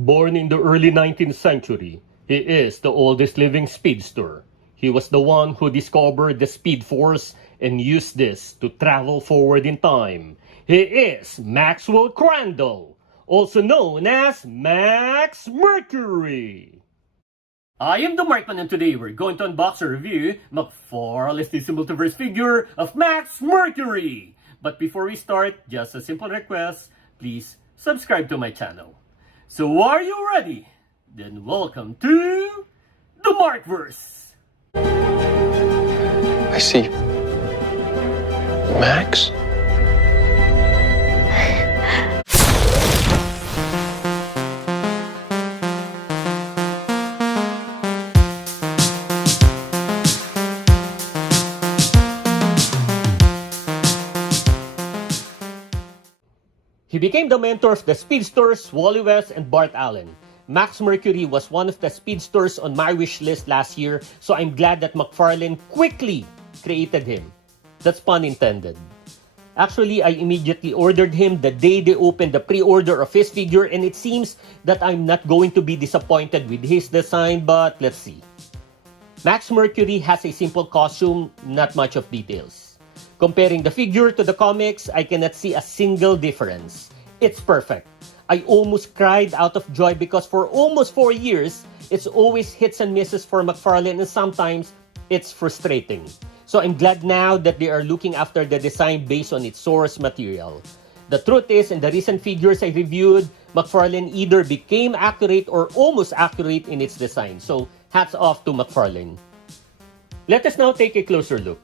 Born in the early 19th century, he is the oldest living speedster. He was the one who discovered the speed force and used this to travel forward in time. He is Maxwell Crandall, also known as Max Mercury. I am the Markman, and today we're going to unbox and review McFarlane DC Multiverse figure of Max Mercury. But before we start, just a simple request, please subscribe to my channel. So are you ready? Then welcome to the Markverse. I see. Max? He became the mentor of the Speedsters, Wally West, and Bart Allen. Max Mercury was one of the Speedsters on my wish list last year, so I'm glad that McFarlane quickly created him. That's pun intended. Actually, I immediately ordered him the day they opened the pre-order of his figure, and it seems that I'm not going to be disappointed with his design, but let's see. Max Mercury has a simple costume, not much of details. Comparing the figure to the comics, I cannot see a single difference. It's perfect. I almost cried out of joy because for almost 4 years, it's always hits and misses for McFarlane, and sometimes it's frustrating. So I'm glad now that they are looking after the design based on its source material. The truth is, in the recent figures I reviewed, McFarlane either became accurate or almost accurate in its design. So hats off to McFarlane. Let us now take a closer look.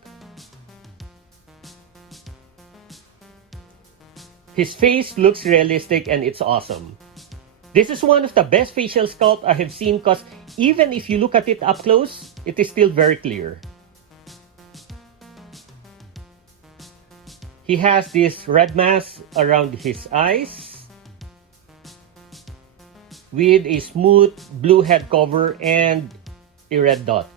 His face looks realistic and it's awesome. This is one of the best facial sculpt I have seen because even if you look at it up close, it is still very clear. He has this red mask around his eyes with a smooth blue head cover and a red dot.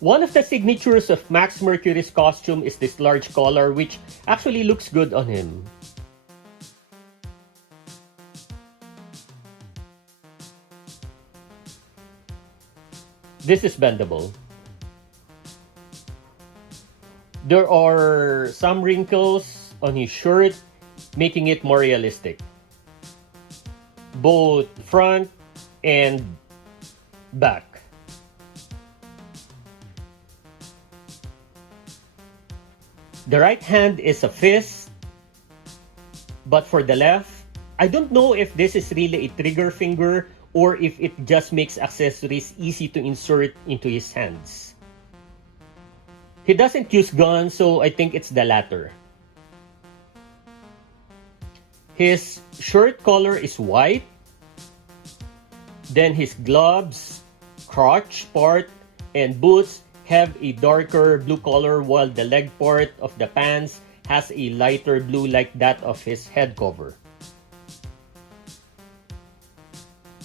One of the signatures of Max Mercury's costume is this large collar, which actually looks good on him. This is bendable. There are some wrinkles on his shirt, making it more realistic. Both front and back. The right hand is a fist, but for the left, I don't know if this is really a trigger finger or if it just makes accessories easy to insert into his hands. He doesn't use guns, so I think it's the latter. His shirt color is white, then his gloves, crotch part, and boots have a darker blue color, while the leg part of the pants has a lighter blue like that of his head cover.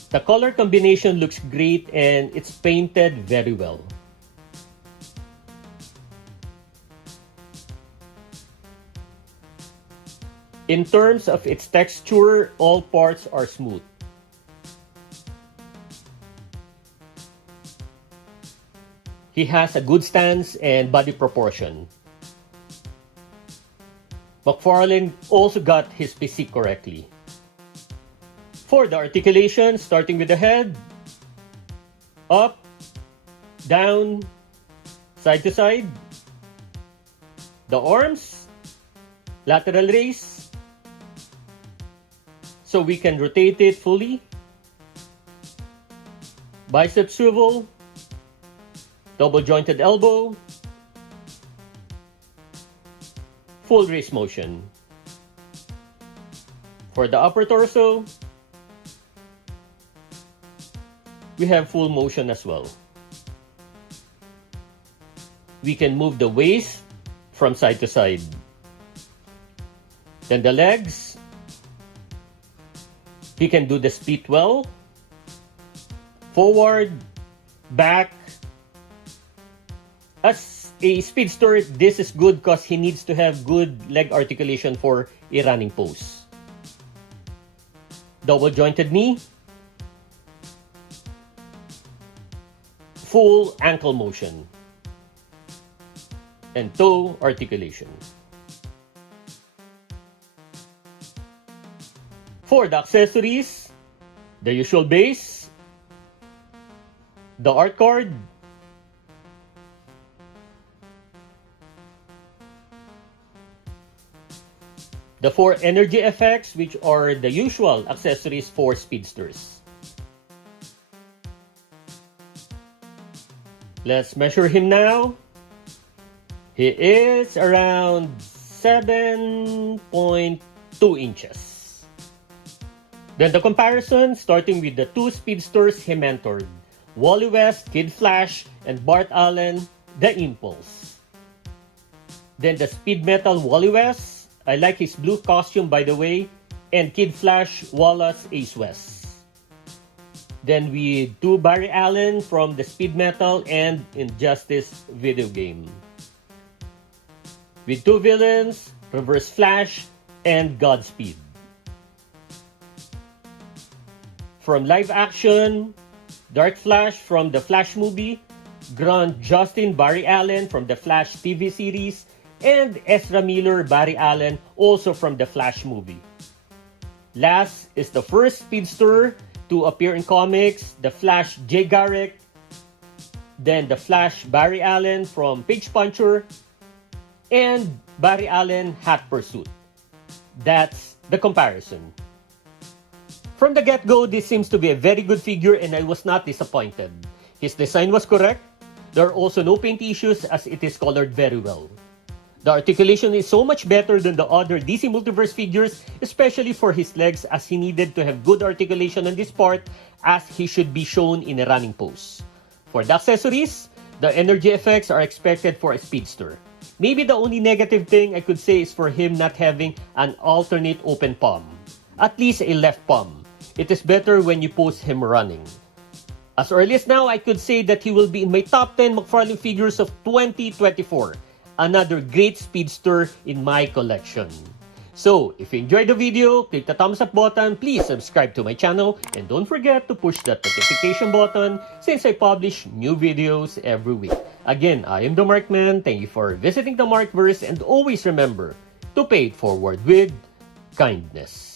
The color combination looks great and it's painted very well. In terms of its texture, all parts are smooth. He has a good stance and body proportion. McFarlane also got his physique correctly. For the articulation, starting with the head, up, down, side to side, the arms, lateral raise, so we can rotate it fully, bicep swivel, double jointed elbow, full raise motion. For the upper torso, we have full motion as well. We can move the waist from side to side. Then the legs, he can do the split well, forward, back. As a speedster, this is good because he needs to have good leg articulation for a running pose. double jointed knee, full ankle motion, and toe articulation. For the accessories, the usual base, the art card, the 4 energy effects, which are the usual accessories for speedsters. Let's measure him now. He is around 7.2 inches. Then the comparison, starting with the 2 speedsters he mentored, Wally West, Kid Flash, and Bart Allen, the Impulse. Then the Speed Metal Wally West, I like his blue costume by the way, and Kid Flash Wallace Ace West. Then we do Barry Allen from the Speed Metal and Injustice video game. With 2 villains, Reverse Flash and Godspeed. From live action, Dark Flash from the Flash movie, Grant Justin Barry Allen from the Flash TV series, and Ezra Miller Barry Allen also from the Flash movie. Last is the first speedster to appear in comics, the Flash Jay Garrick, then the Flash Barry Allen from Page Puncher, and Barry Allen Hat Pursuit. That's the comparison. From the get-go, this seems to be a very good figure and I was not disappointed. His design was correct. There are also no paint issues as it is colored very well. The articulation is so much better than the other DC Multiverse figures, especially for his legs as he needed to have good articulation on this part as he should be shown in a running pose. For the accessories, the energy effects are expected for a speedster. Maybe the only negative thing I could say is for him not having an alternate open palm. At least a left palm. It is better when you post him running. As early as now, I could say that he will be in my top 10 McFarlane figures of 2024. Another great speedster in my collection. So, if you enjoyed the video, click the thumbs up button, please subscribe to my channel, and don't forget to push that notification button since I publish new videos every week. Again, I am the Markman, thank you for visiting the Markverse, and always remember to pay it forward with kindness.